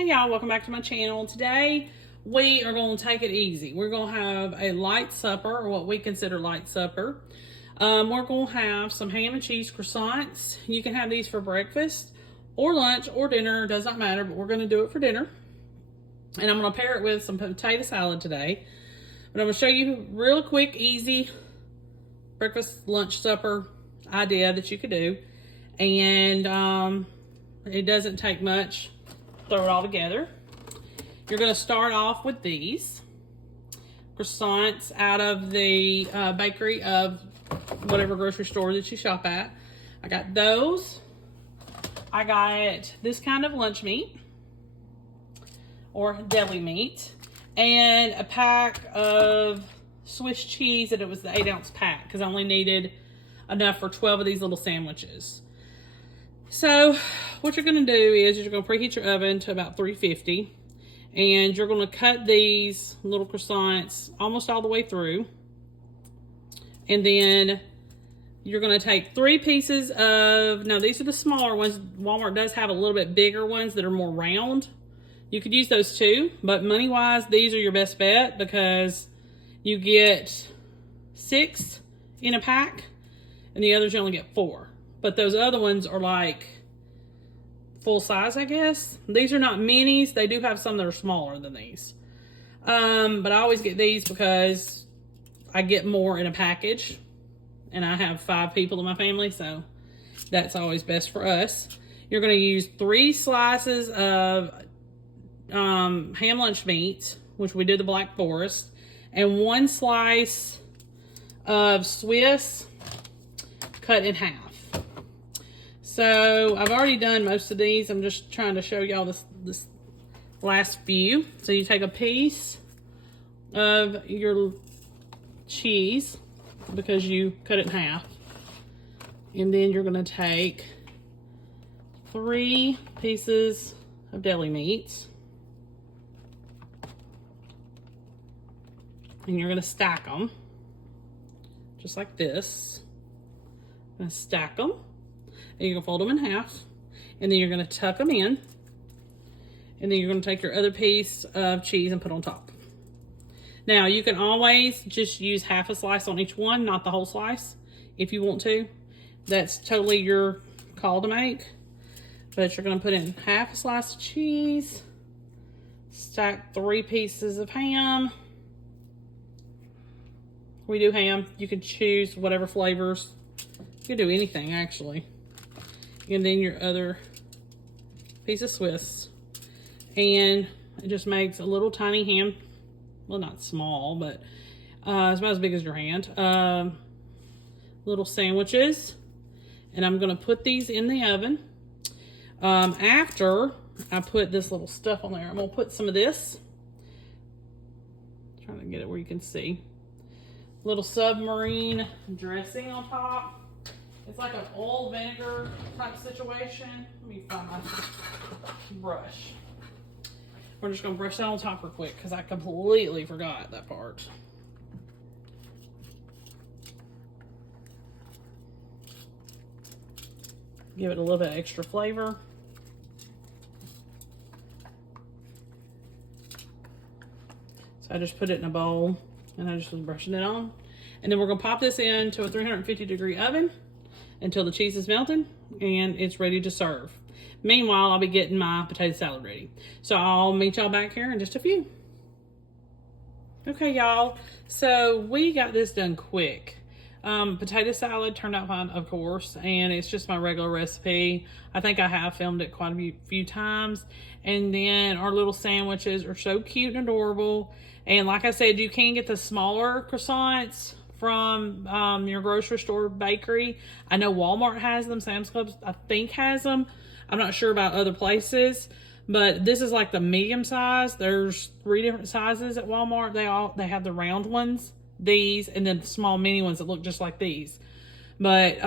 Hey y'all, welcome back to my channel. Today we are going to take it easy. We're going to have a light supper, or what we consider light supper. We're going to have some ham and cheese croissants. You can have these for breakfast or lunch or dinner, does not matter, but we're going to do it for dinner. And I'm going to pair it with some potato salad today. But I'm going to show you real quick, easy breakfast, lunch, supper idea that you could do. And it doesn't take much. Throw it all together. You're going to start off with these croissants out of the bakery of whatever grocery store that you shop at. I got those. I got this kind of lunch meat or deli meat and a pack of Swiss cheese, and it was the 8-ounce pack because I only needed enough for 12 of these little sandwiches. So what you're going to do is you're going to preheat your oven to about 350, and you're going to cut these little croissants almost all the way through. And then you're going to take 3 pieces of, now these are the smaller ones. Walmart does have a little bit bigger ones that are more round. You could use those too, but money wise, these are your best bet because you get 6 in a pack and the others you only get 4. But those other ones are like full size, I guess. These are not minis. They do have some that are smaller than these. But I always get these because I get more in a package. And I have 5 people in my family, so that's always best for us. You're going to use 3 slices of ham lunch meat, which we did the Black Forest, and 1 slice of Swiss cut in half. So I've already done most of these. I'm just trying to show y'all this last few. So you take a piece of your cheese because you cut it in half. And then you're going to take 3 pieces of deli meat. And you're going to stack them just like this. I'm going to stack them. And you're going to fold them in half. And then you're going to tuck them in. And then you're going to take your other piece of cheese and put on top. Now, you can always just use half a slice on each one, not the whole slice, if you want to. That's totally your call to make. But you're going to put in half a slice of cheese. Stack 3 pieces of ham. We do ham. You can choose whatever flavors. You can do anything, actually. And then your other piece of Swiss. And it just makes a little tiny ham. Well, not small, but it's about as big as your hand. Little sandwiches. And I'm going to put these in the oven. After I put this little stuff on there, I'm going to put some of this. Trying to get it where you can see. Little submarine dressing on top. It's like an oil vinegar type situation. Let me find my brush. We're just going to brush that on top real quick because I completely forgot that part. Give it a little bit of extra flavor. So I just put it in a bowl and I just was brushing it on. And then we're going to pop this into a 350-degree oven until the cheese is melted and it's ready to serve. Meanwhile, I'll be getting my potato salad ready. So I'll meet y'all back here in just a few. Okay, y'all. So we got this done quick. Potato salad turned out fine, of course, and it's just my regular recipe. I think I have filmed it quite a few times. And then our little sandwiches are so cute and adorable. And like I said, you can get the smaller croissants from your grocery store bakery. I know Walmart has them. Sam's Club, I think, has them. I'm not sure about other places, but this is like the medium size. There's 3 different sizes at Walmart. They have the round ones, these, and then the small mini ones that look just like these. But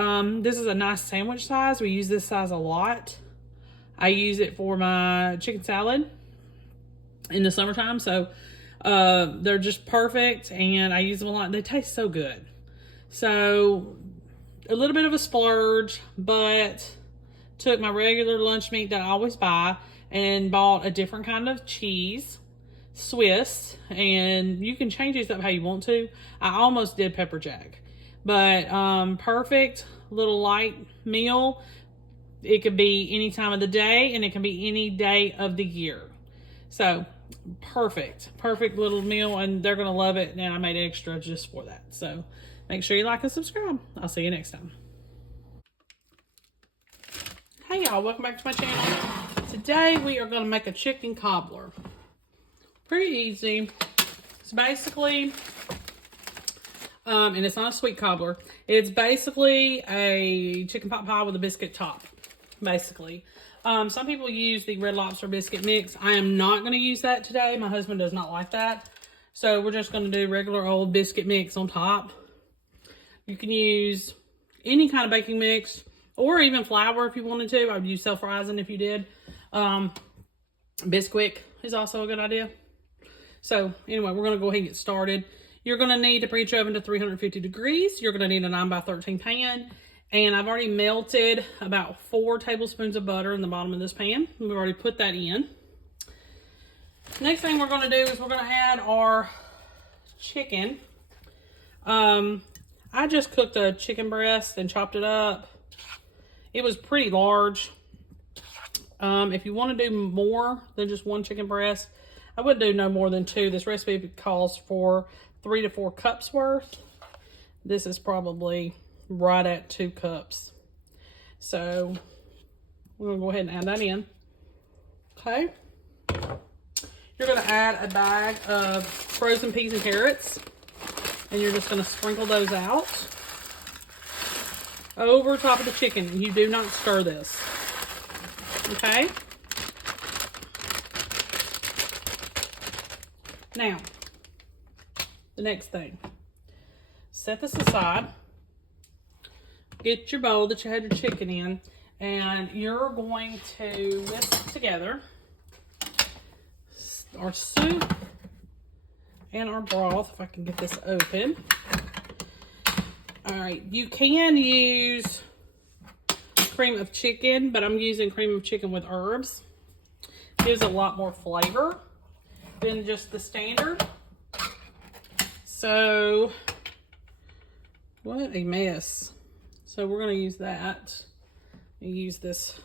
this is a nice sandwich size. We use this size a lot. I use it for my chicken salad in the summertime, so they're just perfect, and I use them a lot. They taste so good. So a little bit of a splurge, but took my regular lunch meat that I always buy and bought a different kind of cheese, Swiss, and you can change these up how you want to. I almost did pepper jack, but perfect little light meal. It could be any time of the day, and it can be any day of the year. So perfect little meal, and they're gonna love it. And I made extra just for that. So make sure you like and subscribe. I'll see you next time. Hey y'all, welcome back to my channel. Today we are gonna make a chicken cobbler. Pretty easy. It's basically, and it's not a sweet cobbler. It's basically a chicken pot pie with a biscuit top, basically. Some people use the Red Lobster biscuit mix. I am not going to use that today. My husband does not like that. So we're just going to do regular old biscuit mix on top. You can use any kind of baking mix or even flour if you wanted to. I would use self-rising if you did. Bisquick is also a good idea. So anyway, we're going to go ahead and get started. You're going to need to preheat your oven to 350 degrees. You're going to need a 9x13 pan. And I've already melted about 4 tablespoons of butter in the bottom of this pan. We've already put that in. Next thing we're going to do is we're going to add our chicken. I just cooked a chicken breast and chopped it up. It was pretty large. If you want to do more than just 1 chicken breast, I would do no more than 2. This recipe calls for 3 to 4 cups worth. This is probably right at 2 cups. So we're gonna go ahead and add that in. Okay. You're gonna add a bag of frozen peas and carrots, and you're just gonna sprinkle those out over top of the chicken, and you do not stir this. Okay. Now, the next thing, set this aside. Get your bowl that you had your chicken in, and you're going to whisk together our soup and our broth, if I can get this open. All right, you can use cream of chicken, but I'm using cream of chicken with herbs. Gives a lot more flavor than just the standard. So, what a mess. So we're going to use that. And use this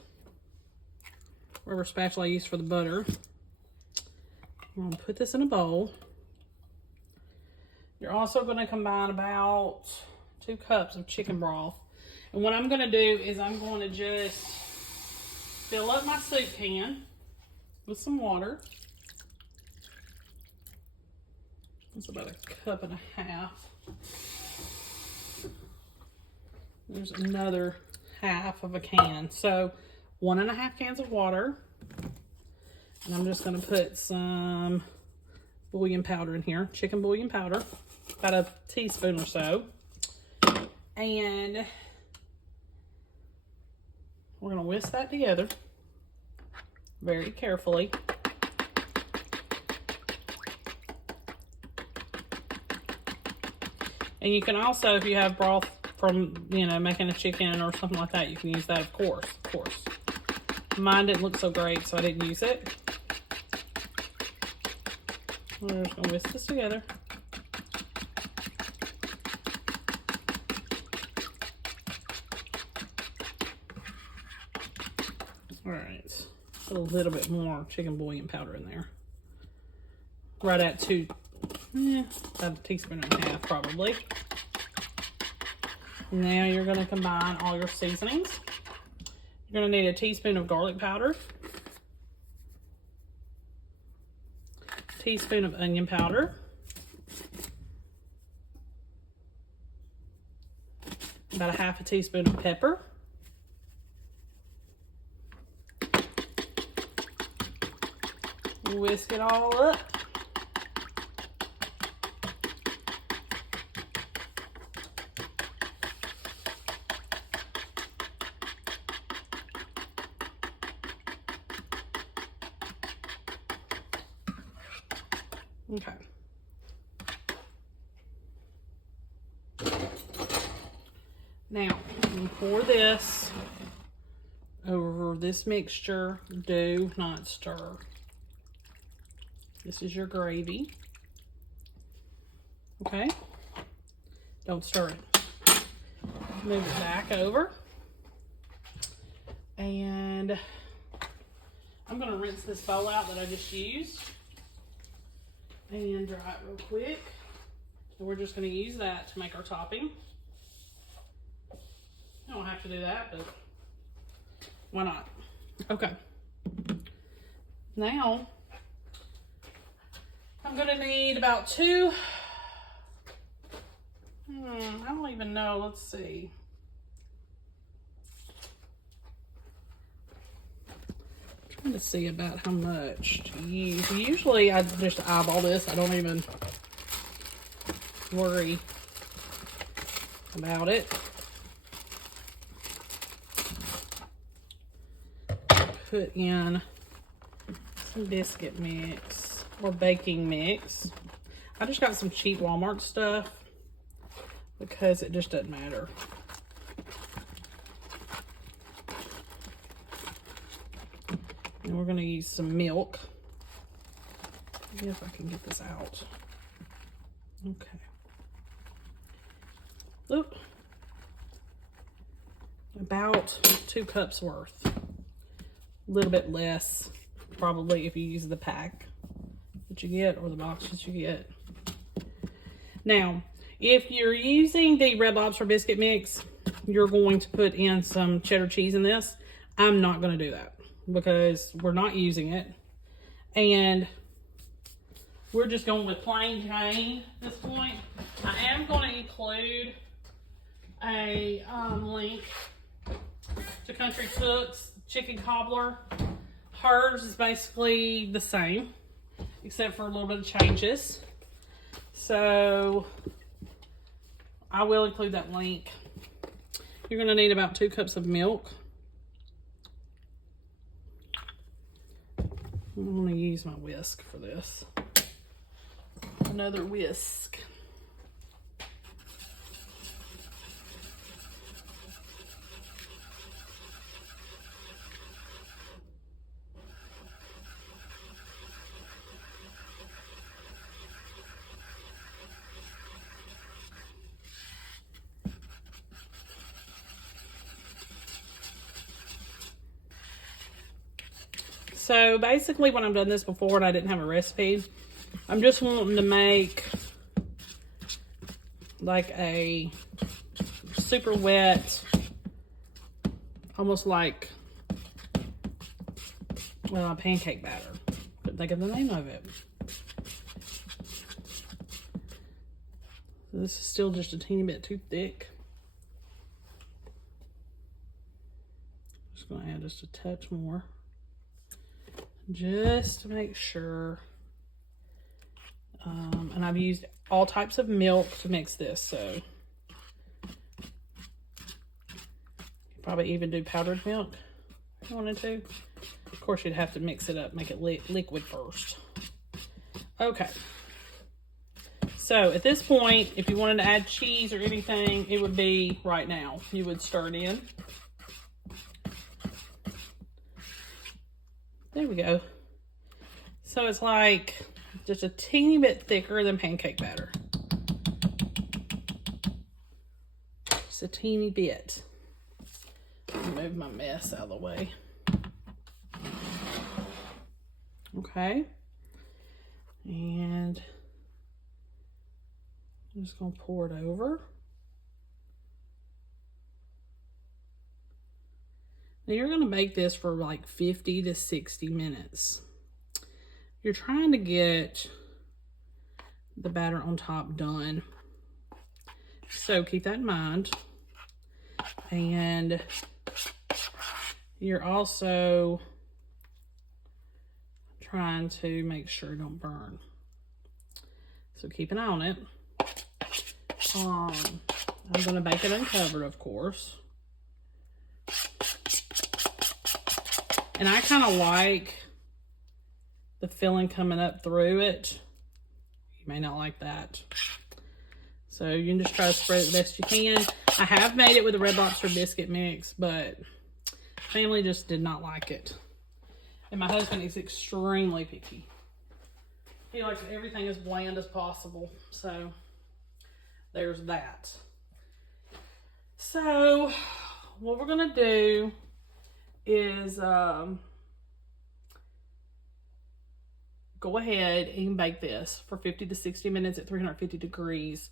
rubber spatula I used for the butter. I'm going to put this in a bowl. You're also going to combine about 2 cups of chicken broth. And what I'm going to do is I'm going to just fill up my soup pan with some water. It's about 1.5 cups. There's another 1/2 a can. So 1.5 cans of water. And I'm just going to put some bouillon powder in here. Chicken bouillon powder. About a teaspoon or so. And we're going to whisk that together very carefully. And you can also, if you have broth from, making a chicken or something like that, you can use that, of course. Mine didn't look so great, so I didn't use it. We're just gonna whisk this together. All right, put a little bit more chicken bouillon powder in there. Right at about a teaspoon and 1/2 probably. Now you're going to combine all your seasonings. You're going to need a teaspoon of garlic powder, teaspoon of onion powder, about 1/2 teaspoon of pepper, whisk it all up. Okay. Now, I'm gonna pour this over for this mixture, do not stir. This is your gravy. Okay? Don't stir it. Move it back over. And I'm going to rinse this bowl out that I just used and dry it real quick. And we're just going to use that to make our topping. I don't have to do that, but why not? Okay. Now, I'm going to need about two, I don't even know, let's see. I'm trying to see about how much to use. Usually I just eyeball this. I don't even worry about it. Put in some biscuit mix or baking mix. I just got some cheap Walmart stuff because it just doesn't matter. And we're going to use some milk. See if I can get this out. Okay. Oop. About 2 cups worth. A little bit less, probably, if you use the pack that you get or the box that you get. Now, if you're using the Red Lobster biscuit mix, you're going to put in some cheddar cheese in this. I'm not going to do that because we're not using it. And we're just going with plain Jane at this point. I am going to include a link to Country Cook's chicken cobbler. Hers is basically the same, except for a little bit of changes. So I will include that link. You're going to need about 2 cups of milk. I'm going to use my whisk for this. Another whisk. So basically when I've done this before and I didn't have a recipe, I'm just wanting to make like a super wet, almost like, well, a pancake batter. Couldn't think of the name of it. This is still just a teeny bit too thick. Just gonna add just a touch more. Just to make sure. And I've used all types of milk to mix this, so probably even do powdered milk if you wanted to. Of course, you'd have to mix it up, make it liquid first. Okay. So at this point, if you wanted to add cheese or anything, it would be right now. You would stir it in. There we go. So it's like just a teeny bit thicker than pancake batter. Just a teeny bit. Move my mess out of the way. Okay. And I'm just going to pour it over. Now you're going to bake this for like 50 to 60 minutes. You're trying to get the batter on top done. So keep that in mind. And you're also trying to make sure it don't burn. So keep an eye on it. I'm going to bake it uncovered, of course. And I kind of like the filling coming up through it. You may not like that. So you can just try to spread it the best you can. I have made it with a Red Lobster biscuit mix, but Family just did not like it. And my husband is extremely picky. He likes everything as bland as possible. So there's that. So what we're gonna do is go ahead and bake this for 50 to 60 minutes at 350 degrees.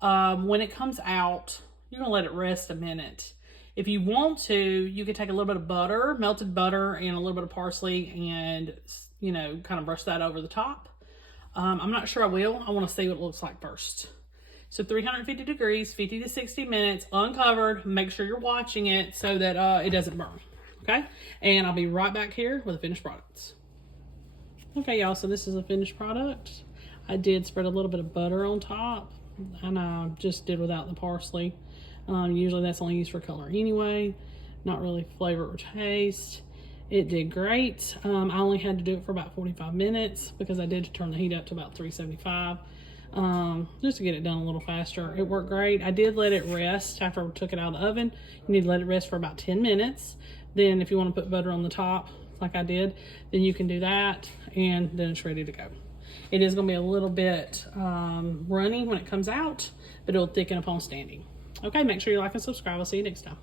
When it comes out, you're gonna let it rest a minute. If you want to, you can take a little bit of butter, melted butter, and a little bit of parsley, and you know, kind of brush that over the top. I'm not sure I will. I want to see what it looks like first. So 350 degrees, 50 to 60 minutes, uncovered. Make sure you're watching it so that it doesn't burn. Okay, and I'll be right back here with the finished products. Okay, y'all, so this is a finished product. I did spread a little bit of butter on top, and I just did without the parsley. Usually that's only used for color anyway, not really flavor or taste. It did great. I only had to do it for about 45 minutes because I did turn the heat up to about 375 just to get it done a little faster. It worked great. I did let it rest after I took it out of the oven. You need to let it rest for about 10 minutes. Then if you want to put butter on the top, like I did, then you can do that, and then it's ready to go. It is going to be a little bit runny when it comes out, but it'll thicken upon standing. Okay, make sure you like and subscribe. I'll see you next time.